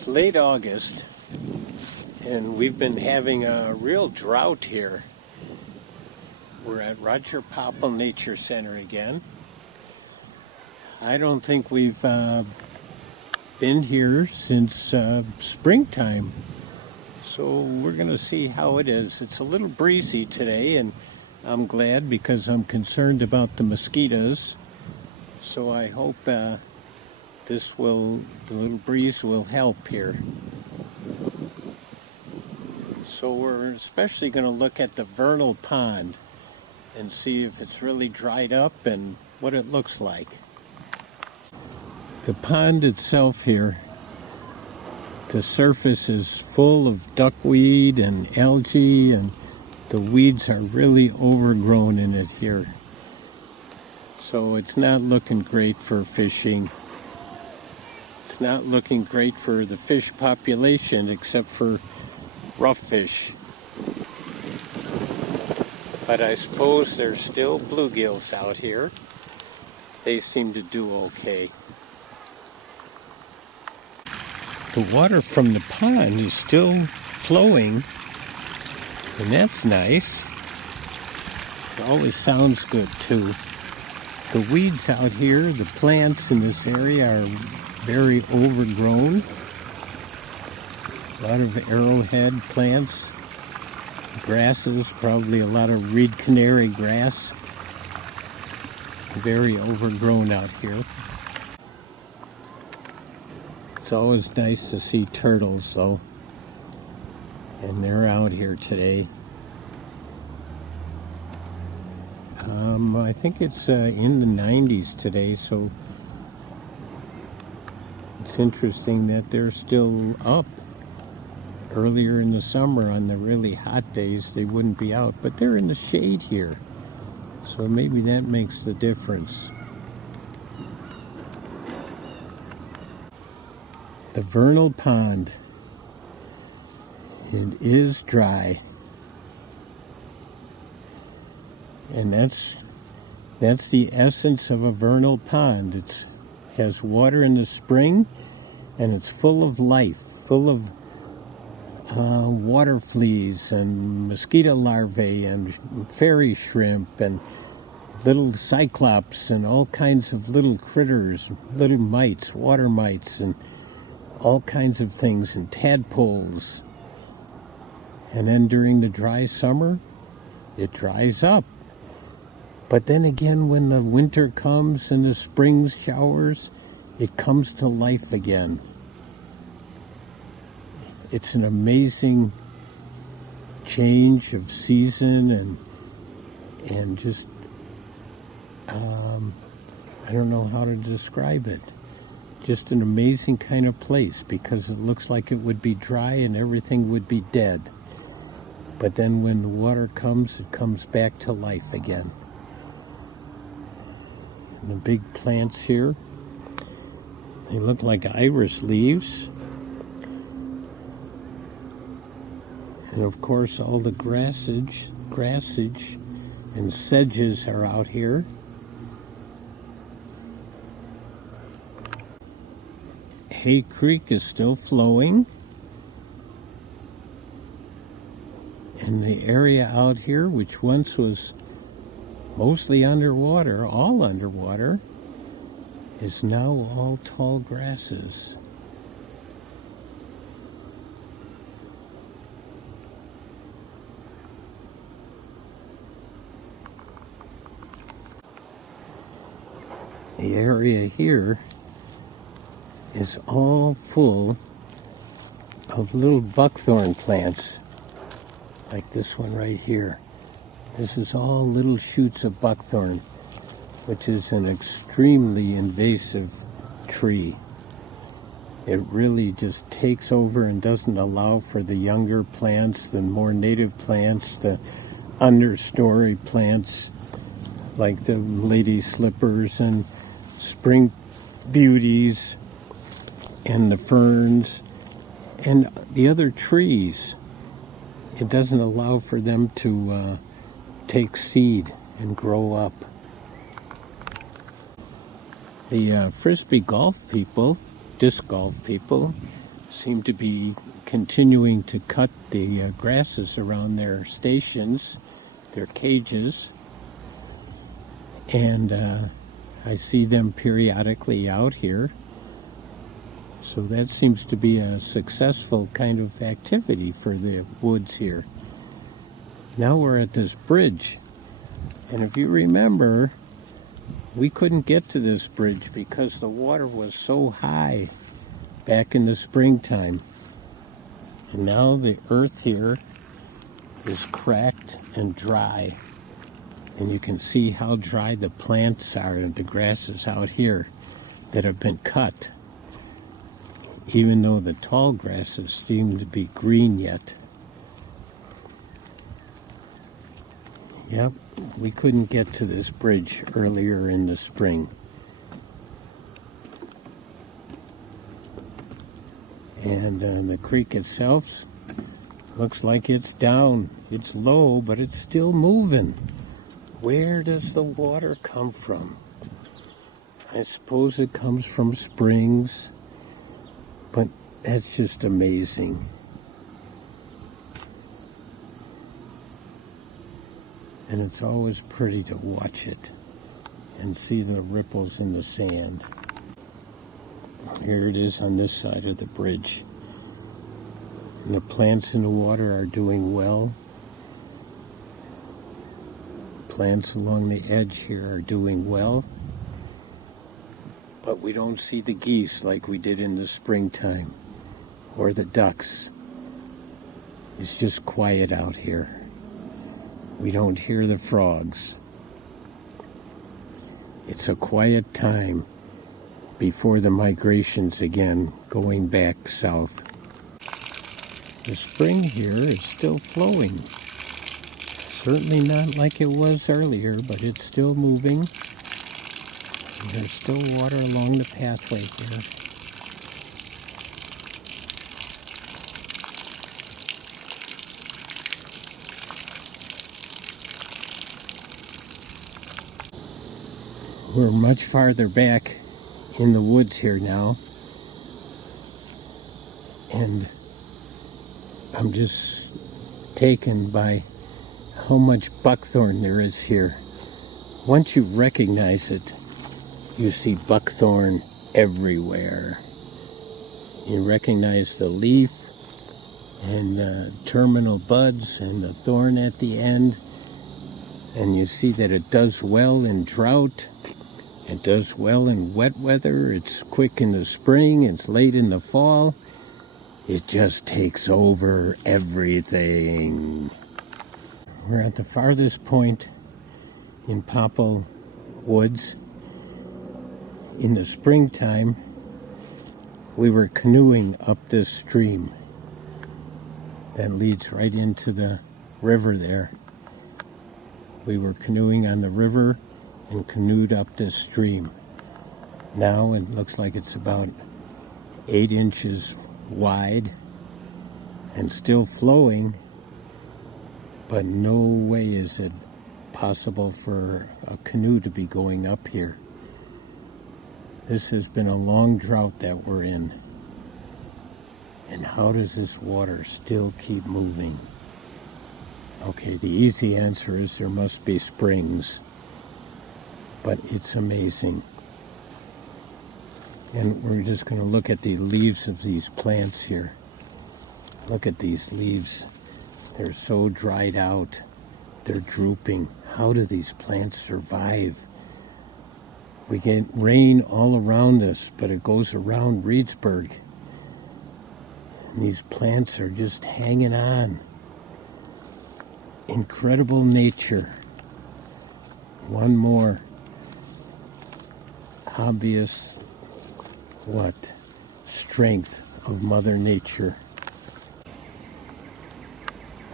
It's late August, and we've been having a real drought here. We're at Roger Popple Nature Center again. I don't think we've been here since springtime, so we're going to see how it is. It's a little breezy today, and I'm glad because I'm concerned about the mosquitoes. So I hope the little breeze will help here. So we're especially going to look at the vernal pond and see if it's really dried up and what it looks like. The pond itself here, the surface is full of duckweed and algae, and the weeds are really overgrown in it here. So it's not looking great for fishing. It's not looking great for the fish population except for rough fish. But I suppose there's still bluegills out here. They seem to do okay. The water from the pond is still flowing, and that's nice. It always sounds good too. The weeds out here, the plants in this area are very overgrown. A lot of arrowhead plants, grasses, probably a lot of reed canary grass. Very overgrown out here. It's always nice to see turtles though, and they're out here today. I think it's in the 90s today, so it's interesting that they're still up. Earlier in the summer, on the really hot days, they wouldn't be out, but they're in the shade here, so maybe that makes the difference. The vernal pond, it is dry, and that's the essence of a vernal pond. It has water in the spring, and it's full of life, full of water fleas and mosquito larvae and fairy shrimp and little cyclops and all kinds of little critters, little mites, water mites, and all kinds of things, and tadpoles. And then during the dry summer, it dries up. But then again, when the winter comes and the spring showers, it comes to life again. It's an amazing change of season and just, I don't know how to describe it. Just an amazing kind of place, because it looks like it would be dry and everything would be dead. But then when the water comes, it comes back to life again. And the big plants here, they look like iris leaves. And of course all the grassage and sedges are out here. Hay Creek is still flowing. And the area out here, which once was mostly underwater, all underwater, is now all tall grasses. The area here is all full of little buckthorn plants, like this one right here. This is all little shoots of buckthorn, which is an extremely invasive tree. It really just takes over and doesn't allow for the younger plants, the more native plants, the understory plants, like the lady slippers and spring beauties and the ferns and the other trees. It doesn't allow for them to take seed and grow up. The Frisbee golf people, disc golf people, seem to be continuing to cut the grasses around their stations, their cages, and I see them periodically out here. So that seems to be a successful kind of activity for the woods here. Now we're at this bridge, and if you remember, we couldn't get to this bridge because the water was so high back in the springtime. And now the earth here is cracked and dry. And you can see how dry the plants are and the grasses out here that have been cut, even though the tall grasses seem to be green yet. Yep, we couldn't get to this bridge earlier in the spring. And the creek itself looks like it's down. It's low, but it's still moving. Where does the water come from? I suppose it comes from springs, but that's just amazing. And it's always pretty to watch it and see the ripples in the sand. Here it is on this side of the bridge. And the plants in the water are doing well. Plants along the edge here are doing well. But we don't see the geese like we did in the springtime, or the ducks. It's just quiet out here. We don't hear the frogs. It's a quiet time before the migrations again, going back south. The spring here is still flowing. Certainly not like it was earlier, but it's still moving. And there's still water along the pathway here. We're much farther back in the woods here now, and I'm just taken by how much buckthorn there is here. Once you recognize it, you see buckthorn everywhere. You recognize the leaf and the terminal buds and the thorn at the end, and you see that it does well in drought. It does well in wet weather. It's quick in the spring. It's late in the fall. It just takes over everything. We're at the farthest point in Popple Woods. In the springtime, we were canoeing up this stream that leads right into the river there. We were canoeing on the river and canoed up this stream. Now it looks like it's about 8 inches wide and still flowing, but no way is it possible for a canoe to be going up here. This has been a long drought that we're in. And how does this water still keep moving? Okay, the easy answer is there must be springs. But it's amazing. And we're just going to look at the leaves of these plants here. Look at these leaves. They're so dried out. They're drooping. How do these plants survive? We get rain all around us, but it goes around Reedsburg. And these plants are just hanging on. Incredible nature. One more obvious strength of Mother Nature.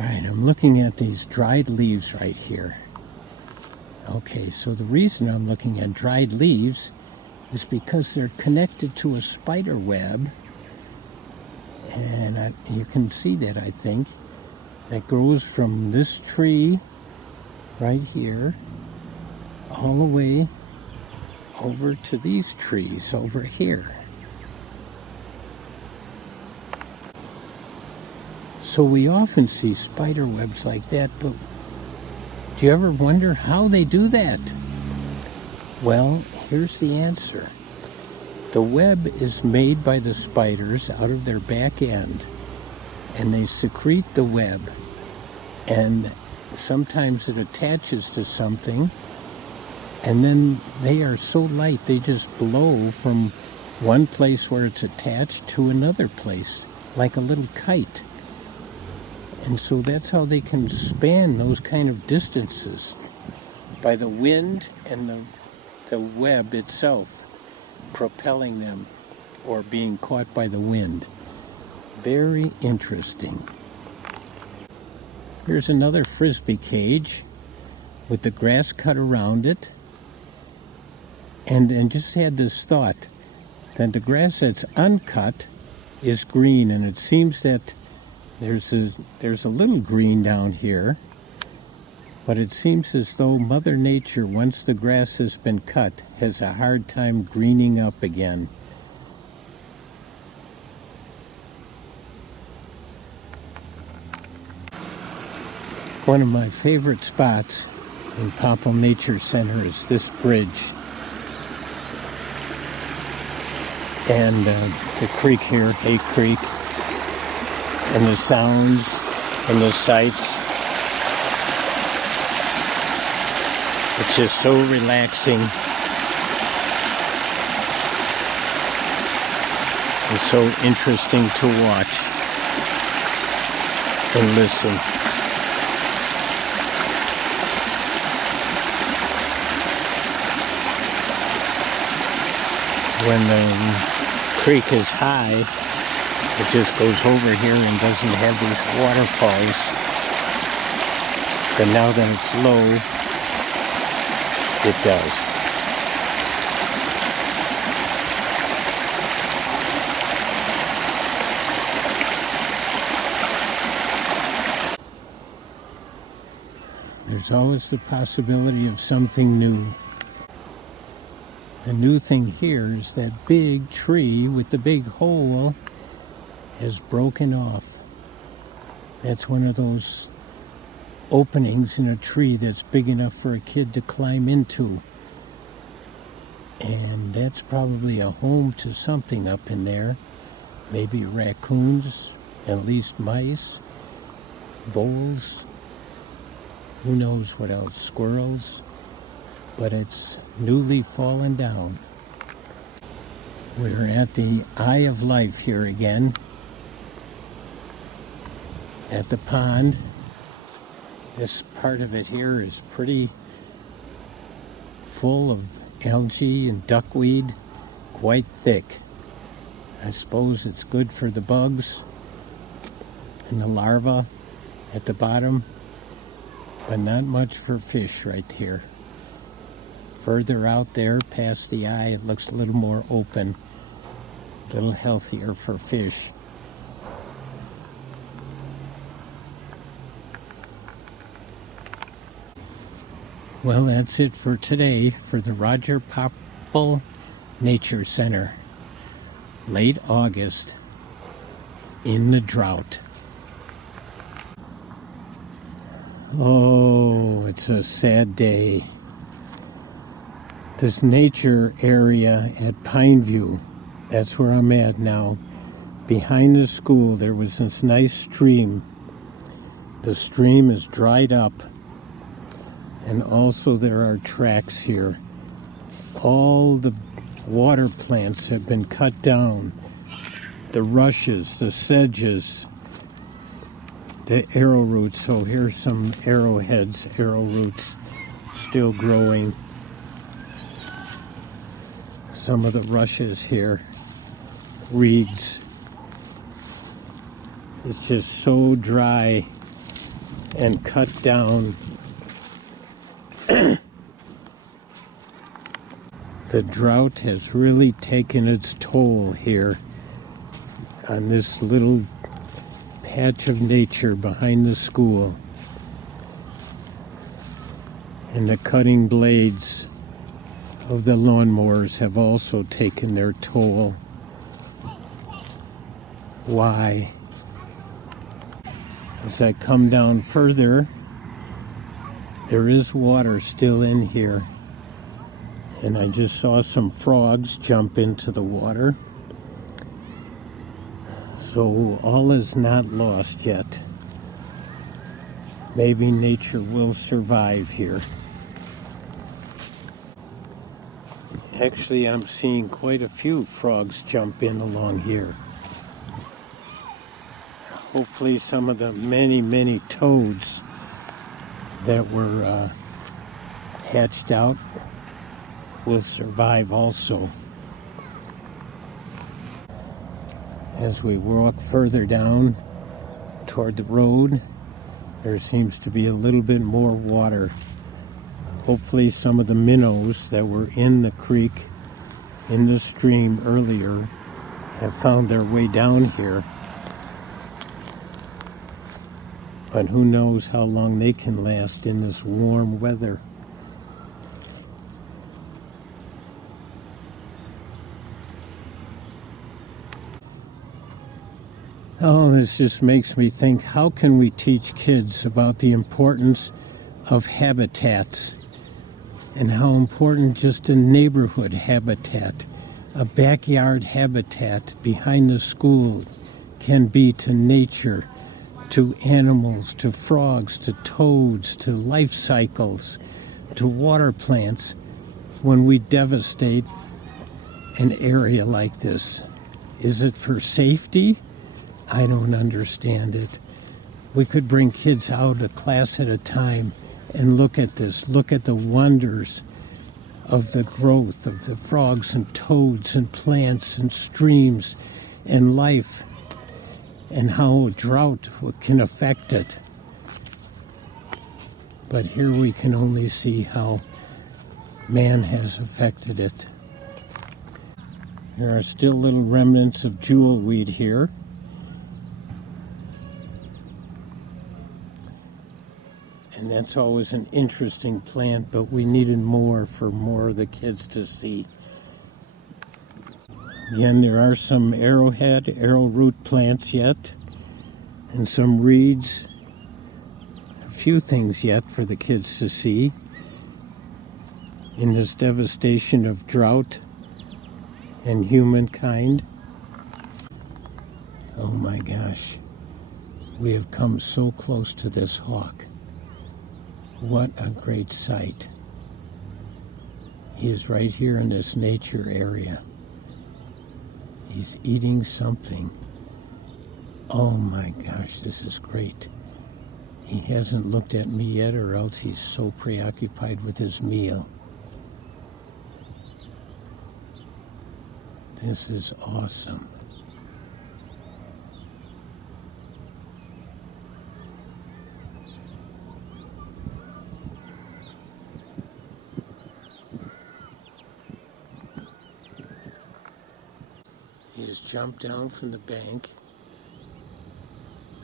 All right, I'm looking at these dried leaves right here. Okay, so the reason I'm looking at dried leaves is because they're connected to a spider web, and you can see that, I think, that grows from this tree right here all the way over to these trees over here. So we often see spider webs like that, but do you ever wonder how they do that? Well, here's the answer. The web is made by the spiders out of their back end, and they secrete the web, and sometimes it attaches to something, and then they are so light they just blow from one place where it's attached to another place, like a little kite. And so that's how they can span those kind of distances, by the wind and the web itself propelling them or being caught by the wind. Very interesting. Here's another frisbee cage with the grass cut around it. And just had this thought that the grass that's uncut is green, and it seems that there's a little green down here, but it seems as though Mother Nature, once the grass has been cut, has a hard time greening up again. One of my favorite spots in Popple Nature Center is this bridge. And the creek here, Hay Creek, and the sounds and the sights. It's just so relaxing and so interesting to watch and listen. When the creek is high, it just goes over here and doesn't have these waterfalls. But now that it's low, it does. There's always the possibility of something new. The new thing here is that big tree with the big hole has broken off. That's one of those openings in a tree that's big enough for a kid to climb into. And that's probably a home to something up in there. Maybe raccoons, at least mice, voles, who knows what else, squirrels. But it's newly fallen down. We're at the Eye of Life here again, at the pond. This part of it here is pretty full of algae and duckweed, quite thick. I suppose it's good for the bugs and the larvae at the bottom, but not much for fish right here. Further out there, past the eye, it looks a little more open, a little healthier for fish. Well, that's it for today for the Roger Popple Nature Center. Late August in the drought. Oh, it's a sad day. This nature area at Pineview, that's where I'm at now. Behind the school, there was this nice stream. The stream is dried up, and also there are tracks here. All the water plants have been cut down. The rushes, the sedges, the arrowroots. So here's some arrowheads, arrowroots still growing. Some of the rushes here, reeds. It's just so dry and cut down. The drought has really taken its toll here on this little patch of nature behind the school. And the cutting blades of the lawnmowers have also taken their toll. Why? As I come down further, there is water still in here. And I just saw some frogs jump into the water. So all is not lost yet. Maybe nature will survive here. Actually, I'm seeing quite a few frogs jump in along here. Hopefully some of the many toads that were hatched out will survive also. As we walk further down toward the road, there seems to be a little bit more water. Hopefully some of the minnows that were in the creek, in the stream earlier, have found their way down here. But who knows how long they can last in this warm weather. Oh, this just makes me think, how can we teach kids about the importance of habitats and how important just a neighborhood habitat, a backyard habitat behind the school can be to nature, to animals, to frogs, to toads, to life cycles, to water plants when we devastate an area like this. Is it for safety? I don't understand it. We could bring kids out a class at a time and look at this, look at the wonders of the growth of the frogs and toads and plants and streams and life, and how drought can affect it. But here we can only see how man has affected it. There are still little remnants of jewelweed here. And that's always an interesting plant, but we needed more for more of the kids to see. Again, there are some arrowroot plants yet, and some reeds. A few things yet for the kids to see in this devastation of drought and humankind. Oh my gosh, we have come so close to this hawk. What a great sight. He is right here in this nature area. He's eating something. Oh my gosh, this is great. He hasn't looked at me yet, or else he's so preoccupied with his meal. This is awesome. He has jumped down from the bank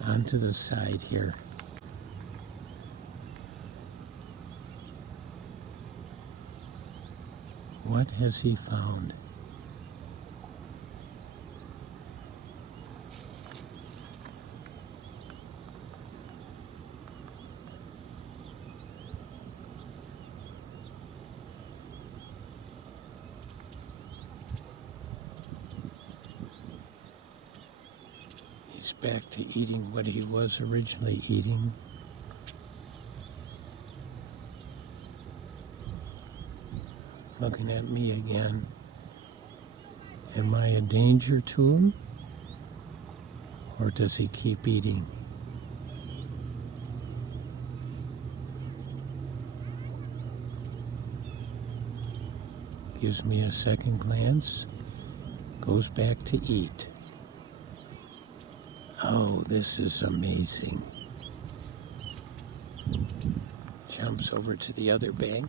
onto the side here. What has he found? He's back to eating what he was originally eating. Looking at me again. Am I a danger to him? Or does he keep eating? Gives me a second glance. Goes back to eat. Oh, this is amazing. Jumps over to the other bank.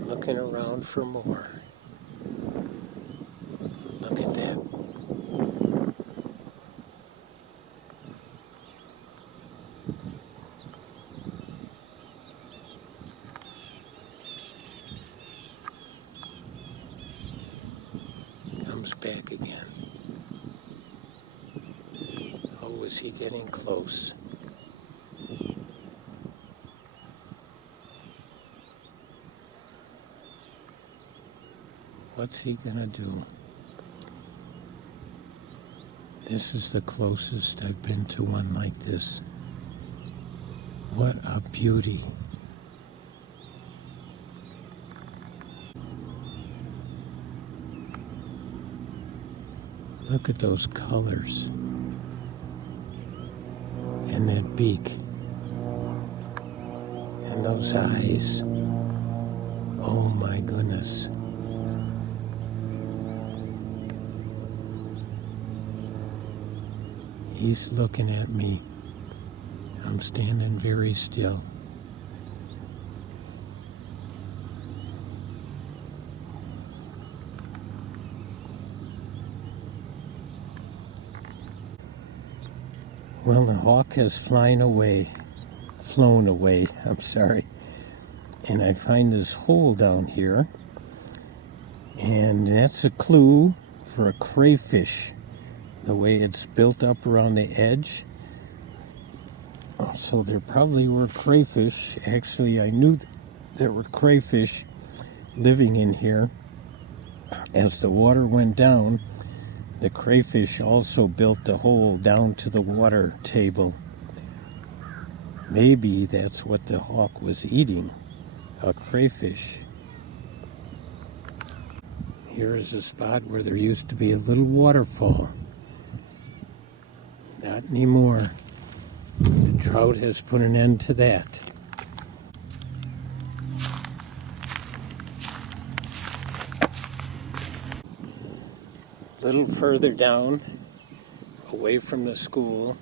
Looking around for more. Look at that. Comes back again. he getting close? What's he gonna do? This is the closest I've been to one like this. What a beauty. Look at those colors. And that beak. And those eyes. Oh my goodness. He's looking at me. I'm standing very still. Well, the hawk has flown away, I'm sorry. And I find this hole down here, and that's a clue for a crayfish. The way it's built up around the edge. So there probably were crayfish. Actually, I knew there were crayfish living in here. As the water went down, the crayfish also built a hole down to the water table. Maybe that's what the hawk was eating, a crayfish. Here's a spot where there used to be a little waterfall. Not anymore. The drought has put an end to that. A little further down, away from the school,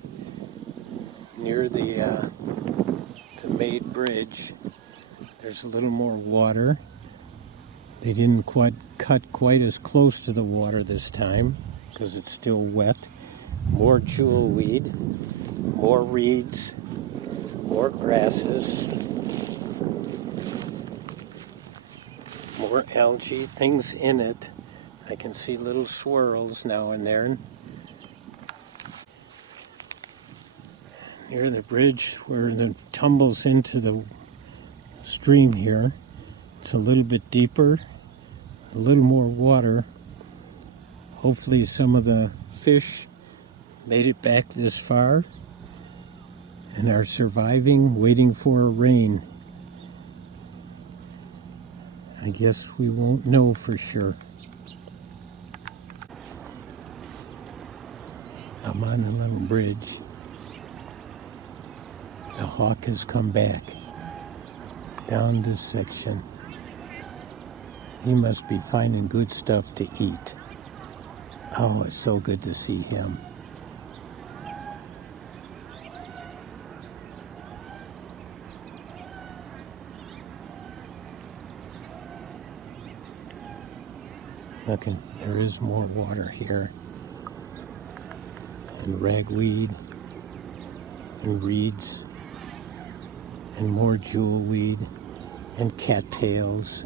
near the Maid Bridge, there's a little more water. They didn't cut quite as close to the water this time because it's still wet. More jewelweed, more reeds, more grasses, more algae, things in it. I can see little swirls now and then. Near the bridge where it tumbles into the stream here, it's a little bit deeper, a little more water. Hopefully some of the fish made it back this far and are surviving, waiting for a rain. I guess we won't know for sure. I'm on a little bridge. The hawk has come back down this section. He must be finding good stuff to eat. Oh, it's so good to see him. Look, there is more water here. And ragweed, and reeds, and more jewelweed, and cattails.